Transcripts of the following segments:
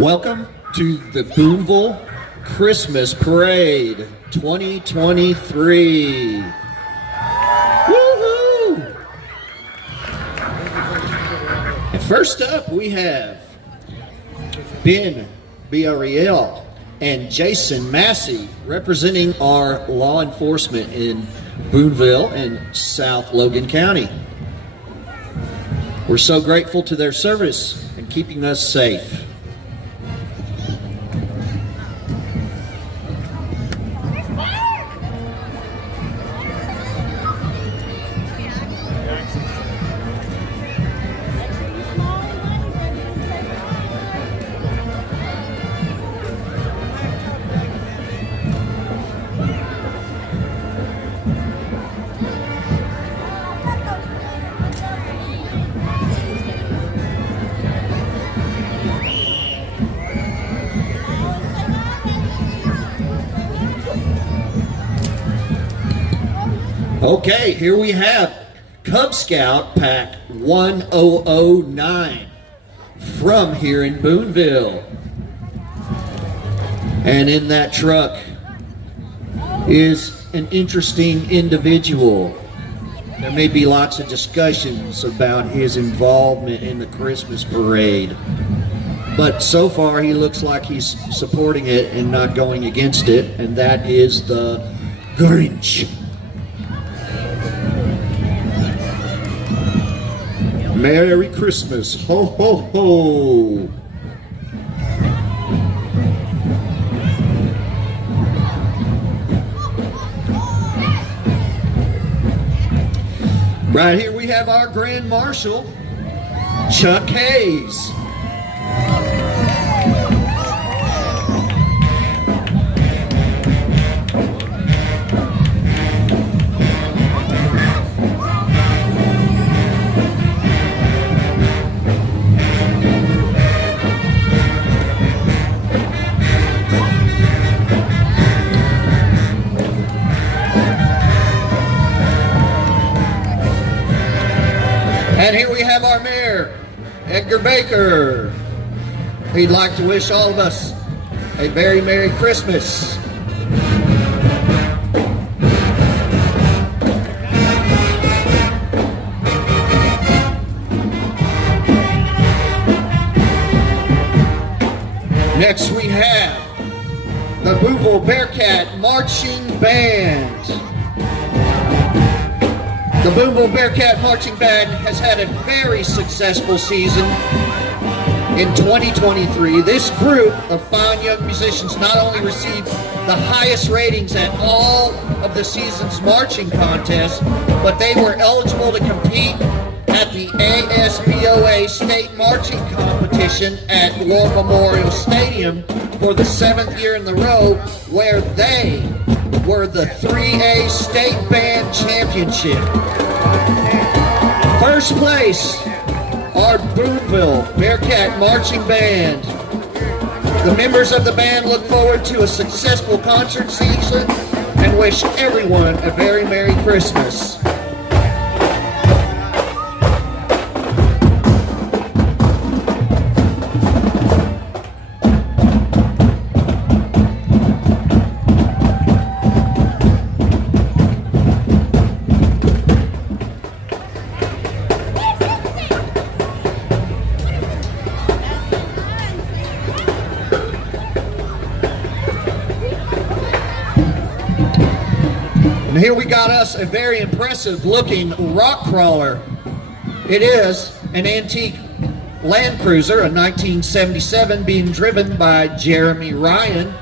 Welcome to the Boonville Christmas Parade 2023. Woohoo! And first up, we have Ben Biariel and Jason Massey representing our law enforcement in Boonville and South Logan County. We're so grateful to their service and keeping us safe. Okay, here we have Cub Scout Pack 1009 from here in Boonville. And in that truck is an interesting individual. There may be lots of discussions about his involvement in the Christmas parade. But so far he looks like he's supporting it and not going against it, and that is the Grinch. Merry Christmas, ho ho ho. Right here we have our Grand Marshal, Chuck Hayes. And here we have our mayor, Edgar Baker. He'd like to wish all of us a very Merry Christmas. Next we have the Boonville Bearcat Marching Band. The Boonville Bearcat Marching Band has had a very successful season in 2023. This group of fine young musicians not only received the highest ratings at all of the season's marching contests, but they were eligible to compete at the ASBOA State Marching Competition at War Memorial Stadium for the 7th year in a row, where they were the 3A State Band Championship. First place, our Boonville Bearcat Marching Band. The members of the band look forward to a successful concert season and wish everyone a very Merry Christmas. And here we got us a very impressive looking rock crawler. It is an antique Land Cruiser, a 1977, being driven by Jeremy Ryan.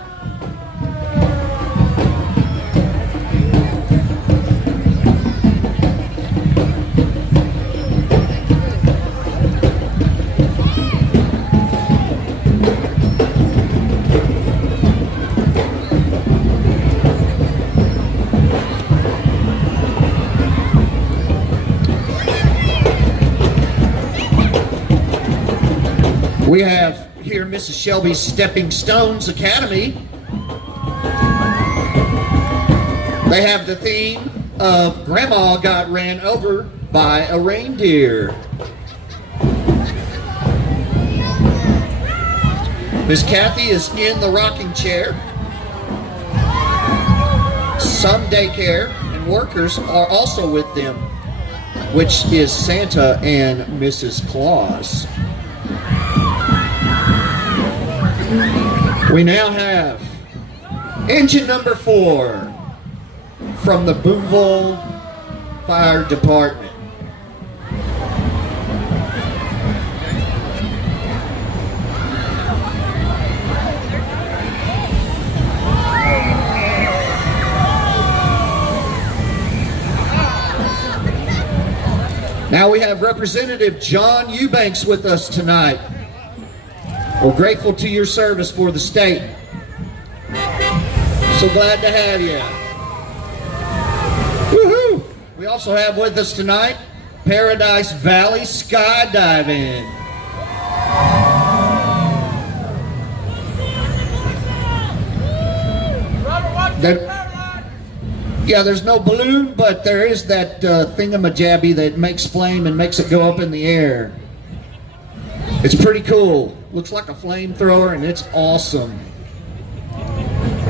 We have here Mrs. Shelby's Stepping Stones Academy. They have the theme of Grandma got ran over by a reindeer. Miss Kathy is in the rocking chair. Some daycare and workers are also with them, which is Santa and Mrs. Claus. We now have engine number 4 from the Boonville Fire Department. Now we have Representative John Eubanks with us tonight. We're grateful to your service for the state. So glad to have you. Woohoo! We also have with us tonight Paradise Valley Skydiving. Yeah, there's no balloon, but there is that thingamajabby that makes flame and makes it go up in the air. It's pretty cool. Looks like a flamethrower, and it's awesome.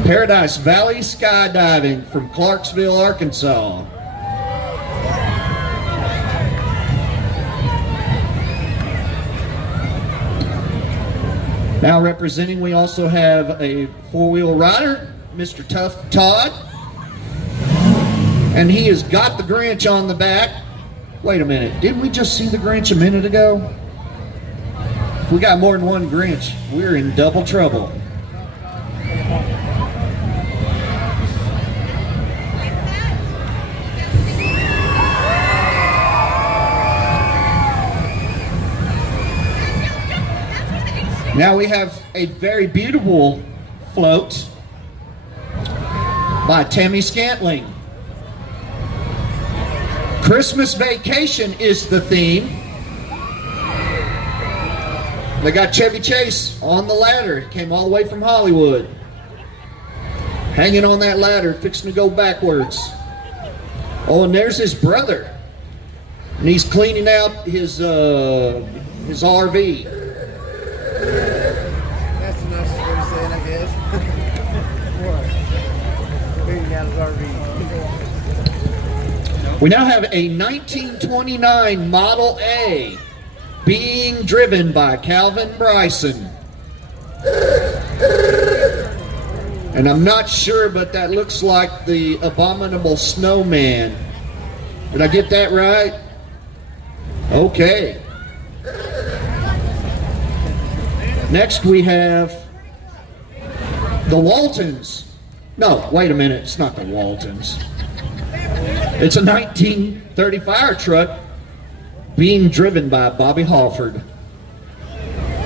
Paradise Valley Skydiving from Clarksville, Arkansas. Now representing, we also have a four-wheel rider, Mr. Tough Todd. And he has got the Grinch on the back. Wait a minute, didn't we just see the Grinch a minute ago? If we got more than one Grinch, we're in double trouble. Now we have a very beautiful float by Tammy Scantling. Christmas Vacation is the theme. They got Chevy Chase on the ladder. He came all the way from Hollywood. Hanging on that ladder, fixing to go backwards. Oh, and there's his brother. And he's cleaning out his RV. That's the nicest way to say it, I guess. What? Cleaning out his RV. We now have a 1929 Model A being driven by Calvin Bryson. And I'm not sure, but that looks like the Abominable Snowman. Did I get that right? Okay. Next we have the Waltons. No, wait a minute, it's not the Waltons. It's a 1930 fire truck being driven by Bobby Halford.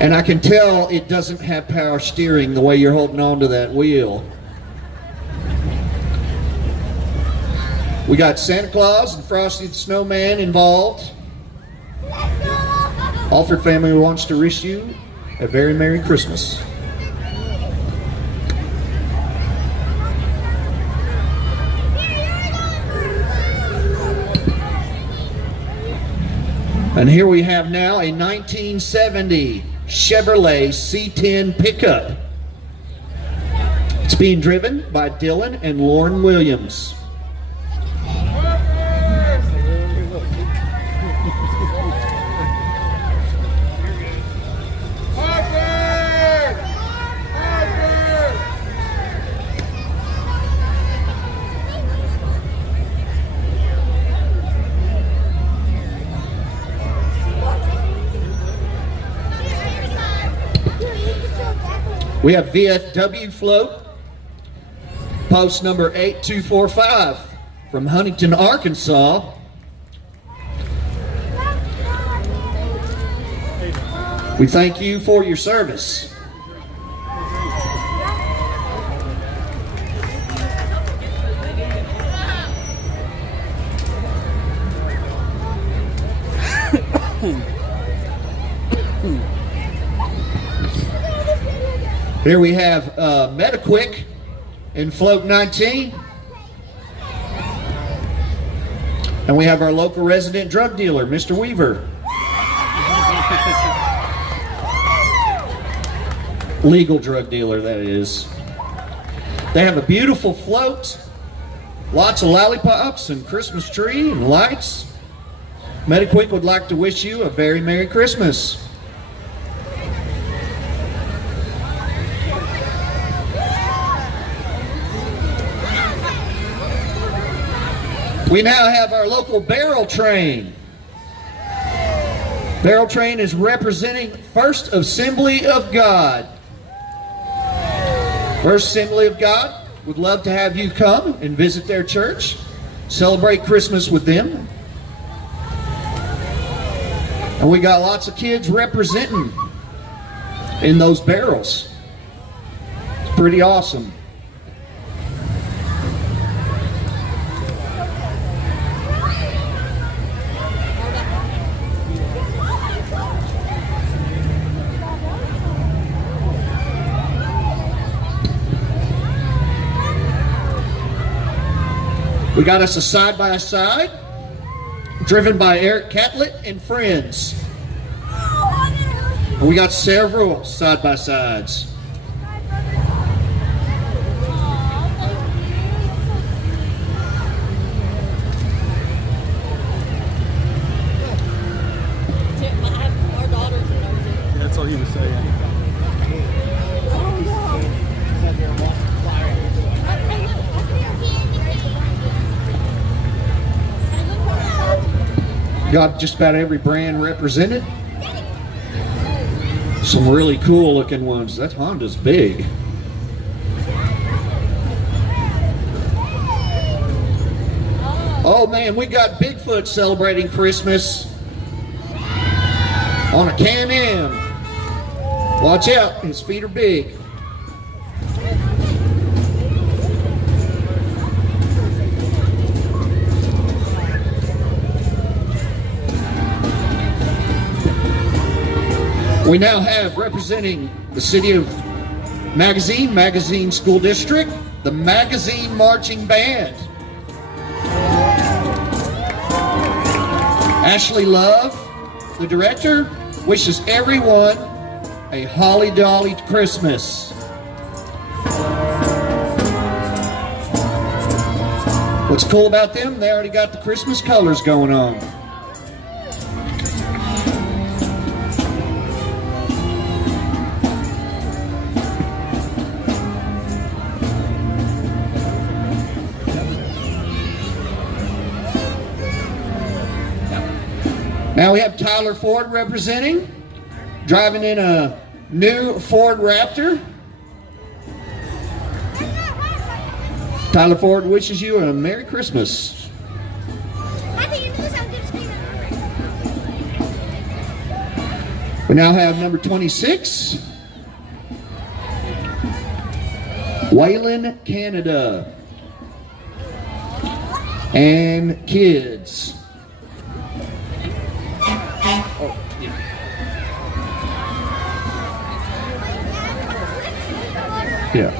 And I can tell it doesn't have power steering the way you're holding on to that wheel. We got Santa Claus and Frosty the Snowman involved. Halford family wants to wish you a very Merry Christmas. And here we have now a 1970 Chevrolet C10 pickup. It's being driven by Dylan and Lauren Williams. We have VFW Float, post number 8245 from Huntington, Arkansas. We thank you for your service. Here we have Meda in Float 19. And we have our local resident drug dealer, Mr. Weaver. Legal drug dealer, that is. They have a beautiful float, lots of lollipops and Christmas tree and lights. Meda would like to wish you a very Merry Christmas. We now have our local barrel train. Barrel train is representing First Assembly of God. First Assembly of God would love to have you come and visit their church, celebrate Christmas with them. And we got lots of kids representing in those barrels. It's pretty awesome. We got us a side-by-side, driven by Eric Catlett and friends. And we got several side-by-sides. That's all he was saying. Got just about every brand represented. Some really cool looking ones. That Honda's big. Oh man, we got Bigfoot celebrating Christmas on a Can-Am. Watch out, his feet are big. We now have, representing the city of Magazine School District, the Magazine Marching Band. Ashley Love, the director, wishes everyone a holly dolly Christmas. What's cool about them, they already got the Christmas colors going on. Now we have Tyler Ford representing, driving in a new Ford Raptor. Tyler Ford wishes you a Merry Christmas. We now have number 26, Wayland, Canada, and kids. Oh, yeah. Yeah.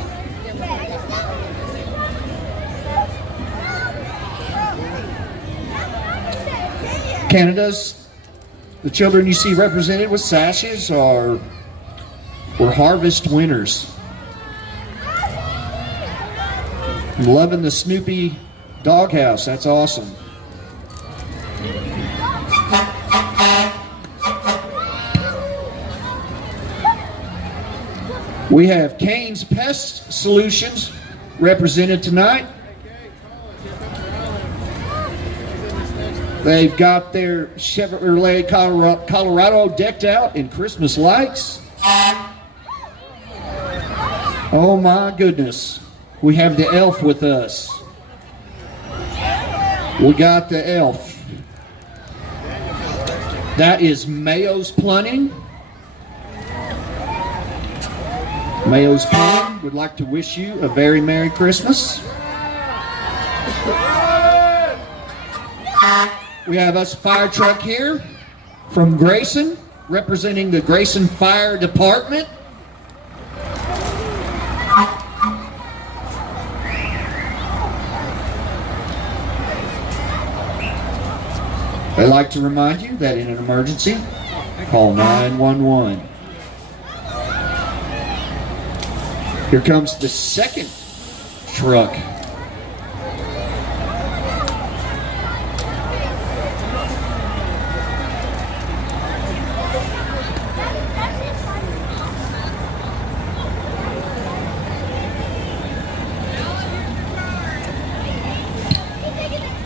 Canada's, the children you see represented with sashes were harvest winners. I'm loving the Snoopy doghouse. That's awesome. We have Kane's Pest Solutions represented tonight. They've got their Chevrolet Colorado decked out in Christmas lights. Oh my goodness. We have the elf with us. We got the elf. That is Mayo's Plumbing. Mayo's Plumbing would like to wish you a very Merry Christmas. We have us fire truck here from Grayson, representing the Grayson Fire Department. They like to remind you that in an emergency, call 911. Here comes the second truck.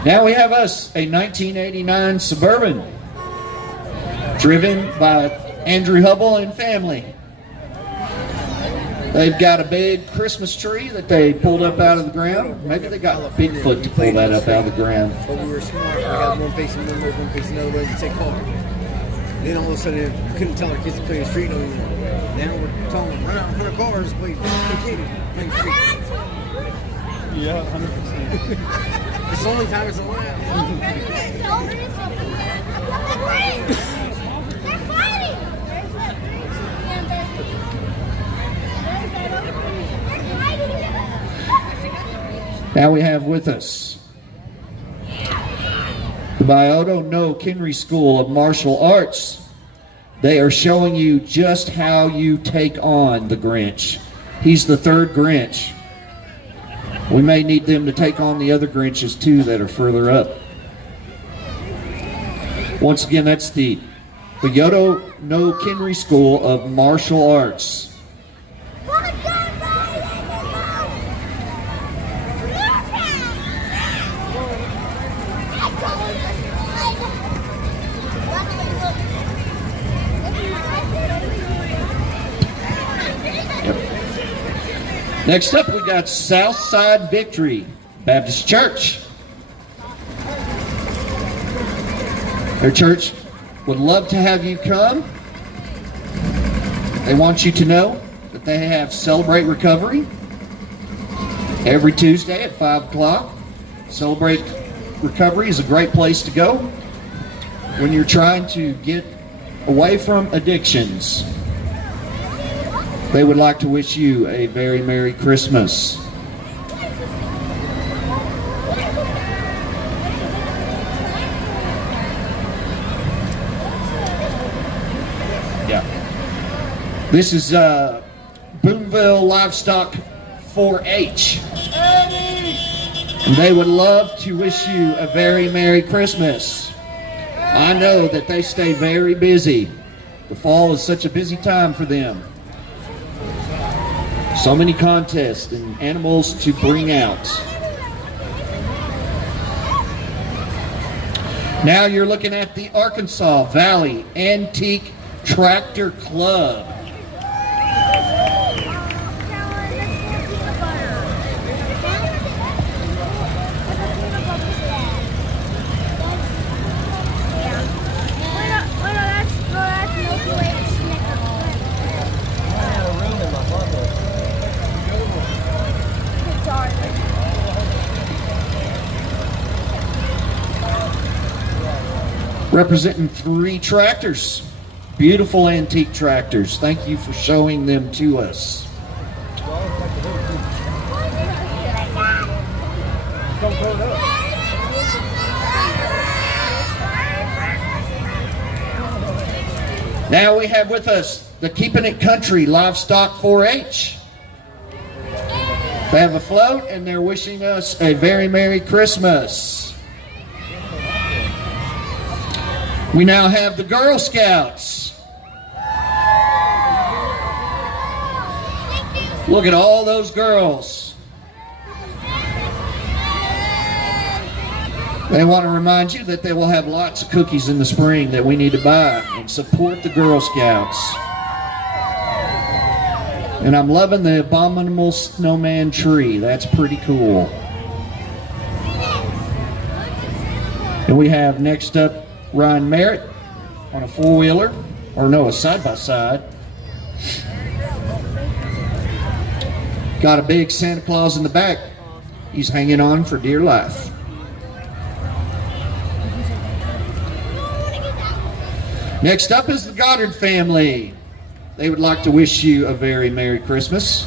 Now we have us a 1989 Suburban, driven by Andrew Hubble and family. They've got a big Christmas tree that they pulled up out of the ground. Maybe they got Bigfoot to pull that up out of the ground. But we were smart. We got one facing one way, one facing another way to take car. Then all of a sudden, we couldn't tell our kids to play in the street no more. Now we're telling them, run out in front of cars, play in the street. Yeah, 100%. It's the only time it's allowed. Now we have with us the Bioto No Kenry School of Martial Arts. They are showing you just how you take on the Grinch. He's the third Grinch. We may need them to take on the other Grinches too that are further up. Once again, that's the Bioto No Kenry School of Martial Arts. Next up, we got Southside Victory Baptist Church. Their church would love to have you come. They want you to know that they have Celebrate Recovery every Tuesday at 5 o'clock. Celebrate Recovery is a great place to go when you're trying to get away from addictions. They would like to wish you a very Merry Christmas. Yeah. This is Boonville Livestock 4-H. And they would love to wish you a very Merry Christmas. I know that they stay very busy. The fall is such a busy time for them. So many contests and animals to bring out. Now you're looking at the Arkansas Valley Antique Tractor Club. Representing 3 tractors, beautiful antique tractors. Thank you for showing them to us. Now we have with us the Keeping It Country Livestock 4-H. They have a float and they're wishing us a very Merry Christmas. We now have the Girl Scouts. Look at all those girls. They want to remind you that they will have lots of cookies in the spring that we need to buy and support the Girl Scouts. And I'm loving the abominable snowman tree. That's pretty cool. And we have next up Ryan Merritt on a 4-wheeler, or no, a side-by-side. Got a big Santa Claus in the back. He's hanging on for dear life. Next up is the Goddard family. They would like to wish you a very Merry Christmas.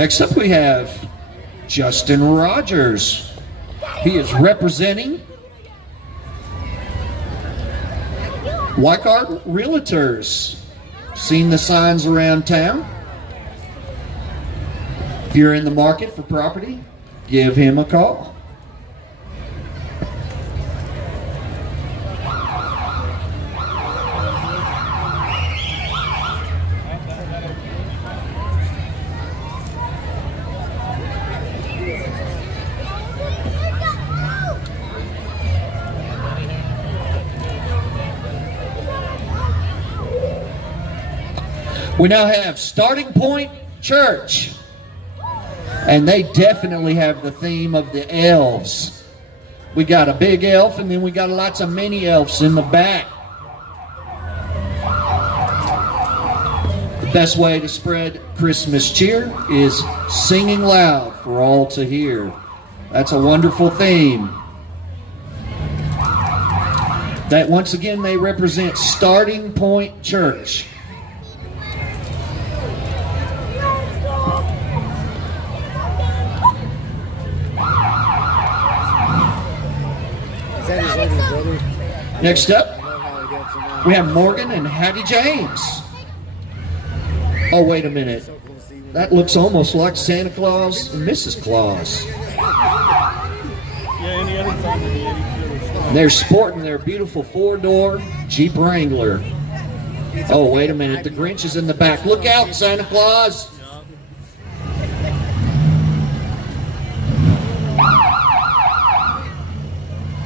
Next up we have Justin Rogers. He is representing Wycart Realtors. Seen the signs around town. If you're in the market for property, give him a call. We now have Starting Point Church, and they definitely have the theme of the elves. We got a big elf, and then we got lots of mini elves in the back. The best way to spread Christmas cheer is singing loud for all to hear. That's a wonderful theme. That once again they represent Starting Point Church. Next up, we have Morgan and Hattie James. Oh, wait a minute. That looks almost like Santa Claus and Mrs. Claus. They're sporting their beautiful four-door Jeep Wrangler. Oh, wait a minute. The Grinch is in the back. Look out, Santa Claus.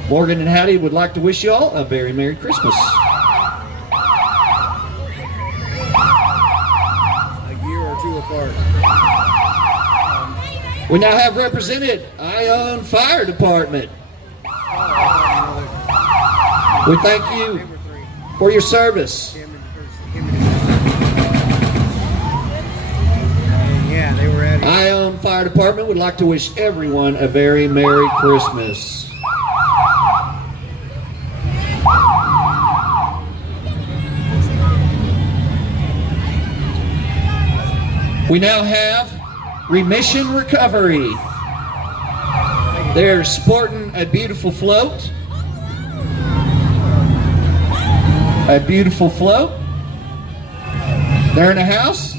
Morgan and Hattie would like to wish you all a very Merry Christmas. A year or two apart. We now have represented Ione Fire Department. We thank you for your service. Yeah, they were at it. Ione Fire Department would like to wish everyone a very Merry Christmas. We now have Remission Recovery. They're sporting a beautiful float. A beautiful float. They're in a house.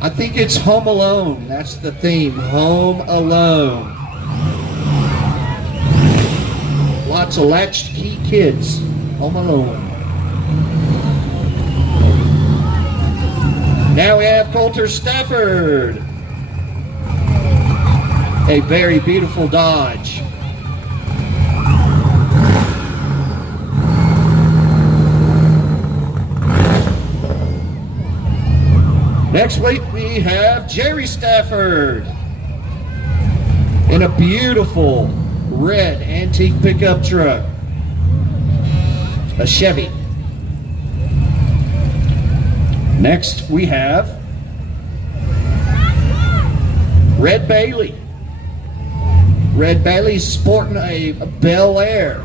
I think it's Home Alone. That's the theme, Home Alone. Lots of latchkey kids, Home Alone. Now we have Coulter Stafford. A very beautiful Dodge. Next week we have Jerry Stafford in a beautiful red antique pickup truck. A Chevy. Next, we have Red Bailey. Red Bailey's sporting a Bel Air.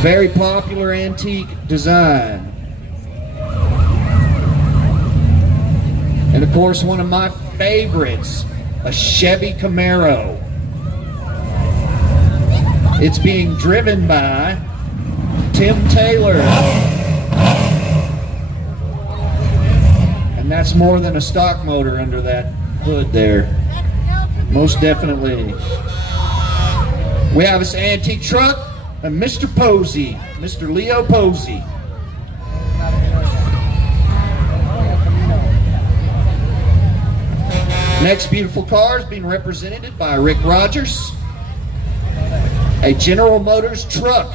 Very popular antique design. And of course, one of my favorites, a Chevy Camaro. It's being driven by Tim Taylor. And that's more than a stock motor under that hood there. Most definitely. We have this antique truck and Mr. Posey, Mr. Leo Posey. Next beautiful car is being represented by Rick Rogers. A General Motors truck.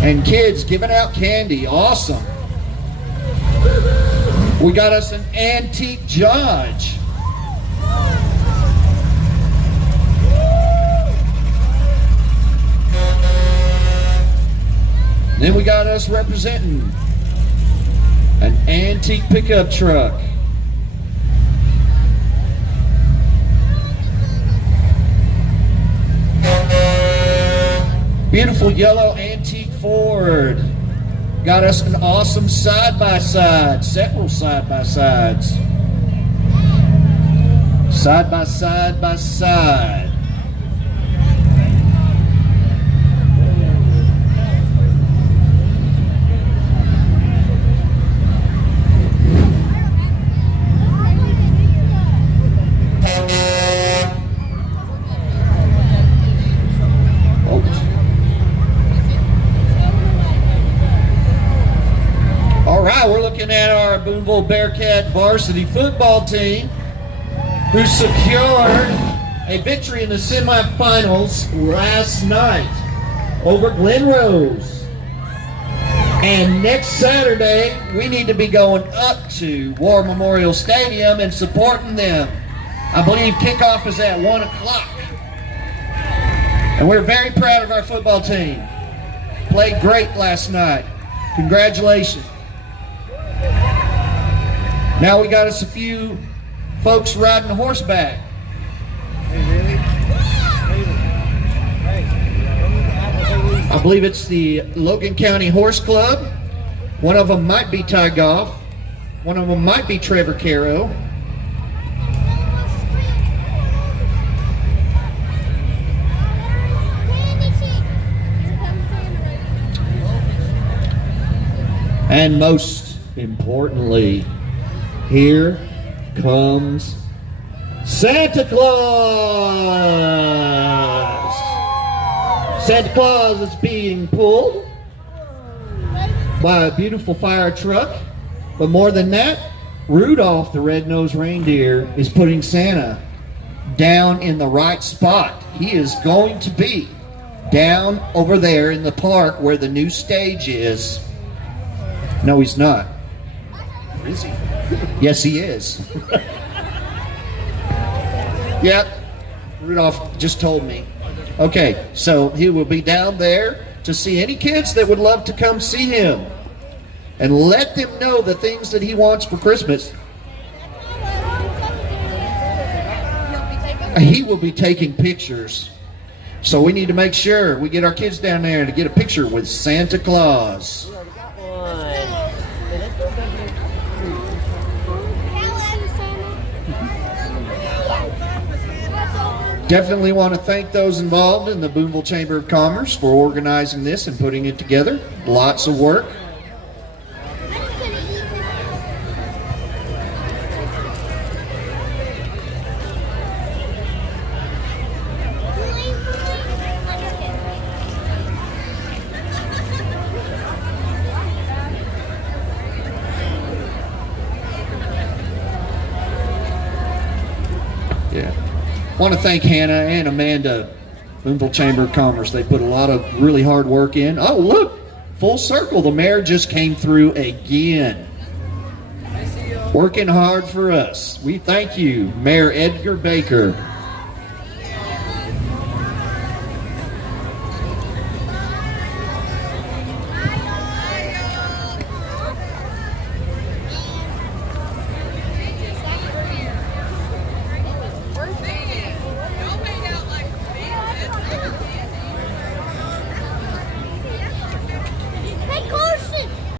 And kids giving out candy. Awesome. We got us an antique Dodge. Then we got us representing an antique pickup truck. Beautiful yellow antique Ford. Got us an awesome side-by-side, several side-by-sides. Side by side by side. All right, we're looking at our Boonville Bearcat varsity football team, who secured a victory in the semifinals last night over Glen Rose. And next Saturday, we need to be going up to War Memorial Stadium and supporting them. I believe kickoff is at 1 o'clock. And we're very proud of our football team. Played great last night. Congratulations. Now we got us a few folks riding horseback. I believe it's the Logan County Horse Club. One of them might be Ty Goff. One of them might be Trevor Caro. And most importantly, here comes Santa Claus! Santa Claus is being pulled by a beautiful fire truck. But more than that, Rudolph the red-nosed reindeer is putting Santa down in the right spot. He is going to be down over there in the park where the new stage is. No, he's not. Is he? Yes, he is. Yep, Rudolph just told me. Okay, so he will be down there to see any kids that would love to come see him and let them know the things that he wants for Christmas. He will be taking pictures. So we need to make sure we get our kids down there to get a picture with Santa Claus. Definitely want to thank those involved in the Boonville Chamber of Commerce for organizing this and putting it together. Lots of work. Yeah. I want to thank Hannah and Amanda, Boonville Chamber of Commerce. They put a lot of really hard work in. Oh, look, full circle. The mayor just came through again. Working hard for us. We thank you, Mayor Edgar Baker.